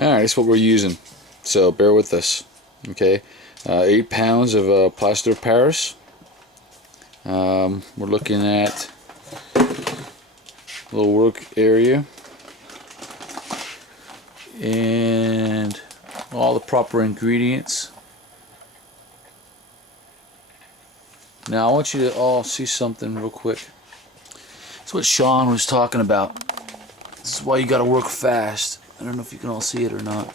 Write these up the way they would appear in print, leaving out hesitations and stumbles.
Alright, that's what we're using, so bear with us. Okay, 8 pounds of plaster of Paris. We're looking at a little work area and all the proper ingredients. Now I want you to all see something real quick. That's what Sean was talking about. This is why you gotta work fast. I don't know if you can all see it or not.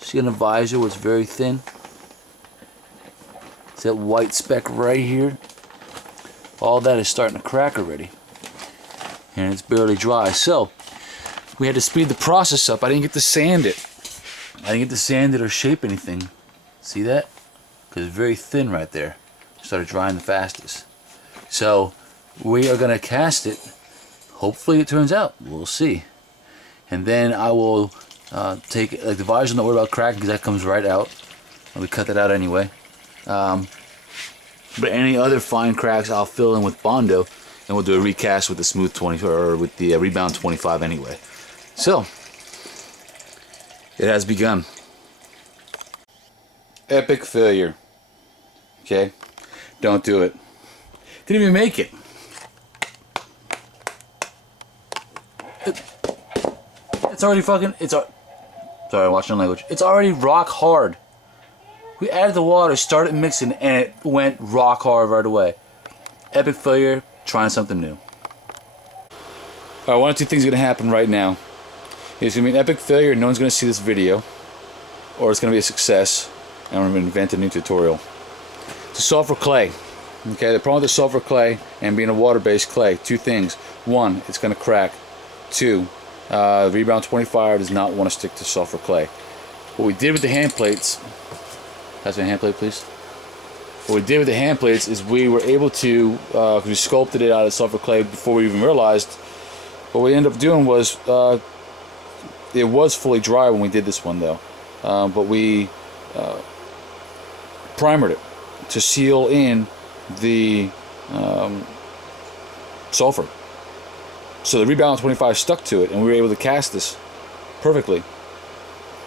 See an visor where it's very thin? It's that white speck right here. All that is starting to crack already. And it's barely dry. So, we had to speed the process up. I didn't get to sand it. I didn't get to sand it or shape anything. See that? Because it's very thin right there. It started drying the fastest. So, we are going to cast it. Hopefully it turns out. We'll see. And then I will take, like the visor, not worry about cracking because that comes right out. We cut that out anyway. But any other fine cracks I'll fill in with Bondo, and we'll do a recast with the Smooth 20 or with the Rebound 25 anyway. So it has begun. Epic failure. Okay, don't do it. Didn't even make it. It's already fucking. Sorry, I'm watching language. It's already rock hard. We added the water, started mixing, and it went rock hard right away. Epic failure, trying something new. Alright, one of two things are going to happen right now. It's going to be an epic failure, no one's going to see this video. Or it's going to be a success, and I'm going to invent a new tutorial. It's a sulfur clay. Okay, the problem with the sulfur clay and being a water-based clay, two things. One, it's going to crack. Two, Rebound 25 does not want to stick to sulfur clay. What we did with the hand plates, pass me a hand plate please. What we did with the hand plates is we were able to, because we sculpted it out of sulfur clay before we even realized, what we ended up doing was, it was fully dry when we did this one though, but we primered it to seal in the sulfur. So the Rebound 25 stuck to it and we were able to cast this perfectly.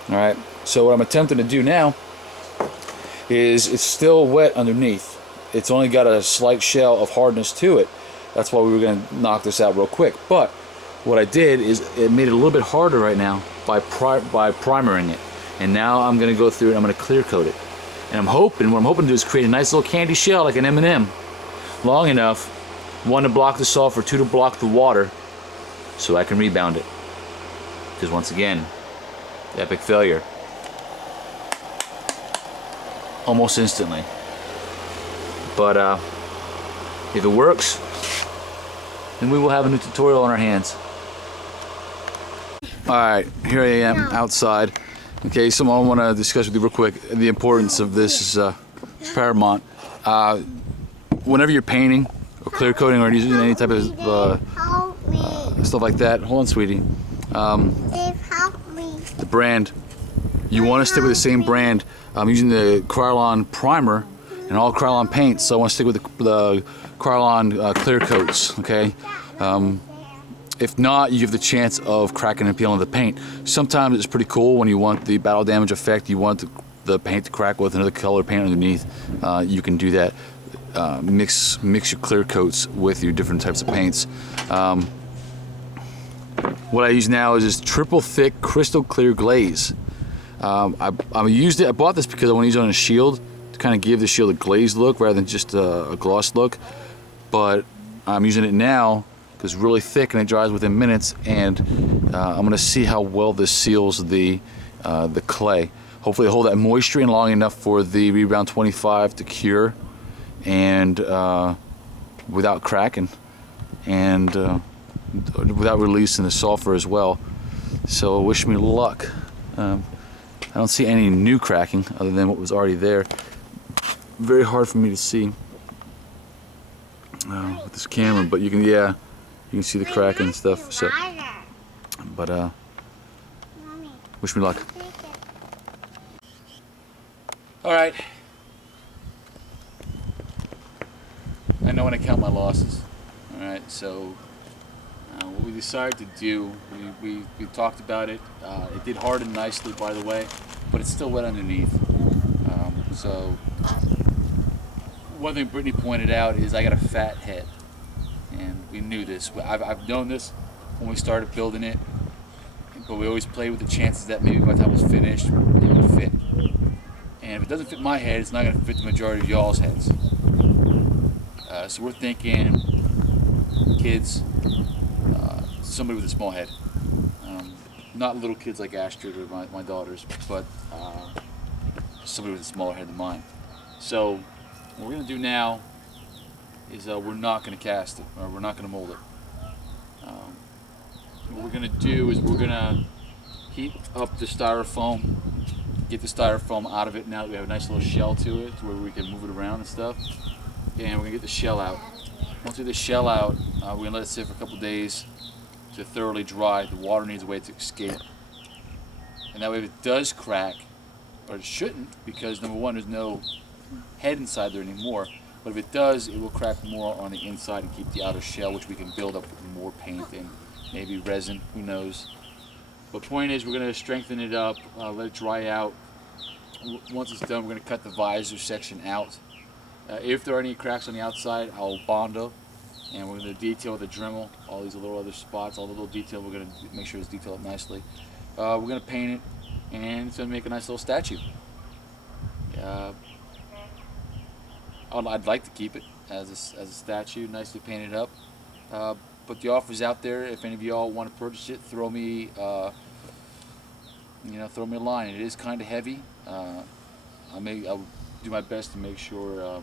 Alright, so what I'm attempting to do now is it's still wet underneath. It's only got a slight shell of hardness to it. That's why we were going to knock this out real quick. But what I did is it made it a little bit harder right now by primering it. And now I'm going to go through it and I'm going to clear coat it. And what I'm hoping to do is create a nice little candy shell like an M&M. Long enough, one to block the sulfur, two to block the water, so I can rebound it. Because once again, epic failure. Almost instantly. But if it works, then we will have a new tutorial on our hands. Alright, here I am outside. Okay, something I want to discuss with you real quick. The importance of this is paramount. Whenever you're painting or clear coating or using any type of stuff like that, hold on sweetie. The brand, you want to stick with the same brand. I'm using the Krylon primer and all Krylon paints, so I want to stick with the Krylon clear coats, okay? If not, you have the chance of cracking and peeling the paint. Sometimes it's pretty cool when you want the battle damage effect, you want the paint to crack with another color paint underneath, you can do that. Mix your clear coats with your different types of paints. What I use now is this triple thick crystal clear glaze. I bought this because I want to use it on a shield to kind of give the shield a glazed look rather than just a gloss look. But I'm using it now because it's really thick and it dries within minutes, and I'm going to see how well this seals the clay. Hopefully it'll hold that moisture in long enough for the Rebound 25 to cure and without cracking and without releasing the sulfur as well. So wish me luck. I don't see any new cracking other than what was already there. Very hard for me to see with this camera, but you can see the cracking and stuff. So, but wish me luck. All right. I know when to count my losses. All right, so What we decided to do, we talked about it. It did harden nicely, by the way, but it's still wet underneath. So one thing Brittany pointed out is I got a fat head, and we knew this. I've known this when we started building it, but we always played with the chances that maybe by the time it was finished, it would fit. And if it doesn't fit my head, it's not going to fit the majority of y'all's heads. So we're thinking kids, somebody with a small head. Not little kids like Astrid or my daughters, but somebody with a smaller head than mine. So what we're going to do now is we're not going to cast it, or we're not going to mold it. What we're going to do is we're going to heat up the styrofoam, get the styrofoam out of it now that we have a nice little shell to it where we can move it around and stuff. And we're going to get the shell out. Once we get the shell out, we're going to let it sit for a couple days to thoroughly dry. The water needs a way to escape. And that way if it does crack, or it shouldn't, because number one, there's no head inside there anymore, but if it does, it will crack more on the inside and keep the outer shell, which we can build up with more paint and maybe resin, who knows. But point is, we're going to strengthen it up, let it dry out. Once it's done, we're going to cut the visor section out. If there are any cracks on the outside, I'll Bondo, and we're going to detail with a Dremel all these little other spots, all the little detail. We're going to make sure it's detailed up nicely. We're going to paint it, and it's going to make a nice little statue. I'd like to keep it as a statue, nicely painted up. But the offer's out there. If any of y'all want to purchase it, throw me a line. It is kind of heavy. I'll do my best to make sure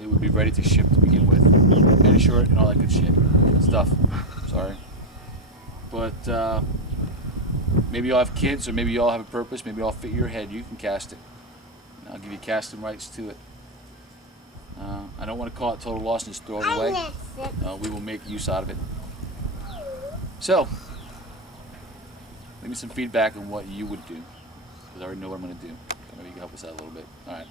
it would be ready to ship to begin with, and insured and all that good shit stuff. Sorry, but maybe y'all have kids, or maybe y'all have a purpose. Maybe I'll fit your head. You can cast it. And I'll give you casting rights to it. I don't want to call it total loss and just throw it away. We will make use out of it. So, give me some feedback on what you would do, because I already know what I'm going to do. So maybe you can help us out a little bit. All right.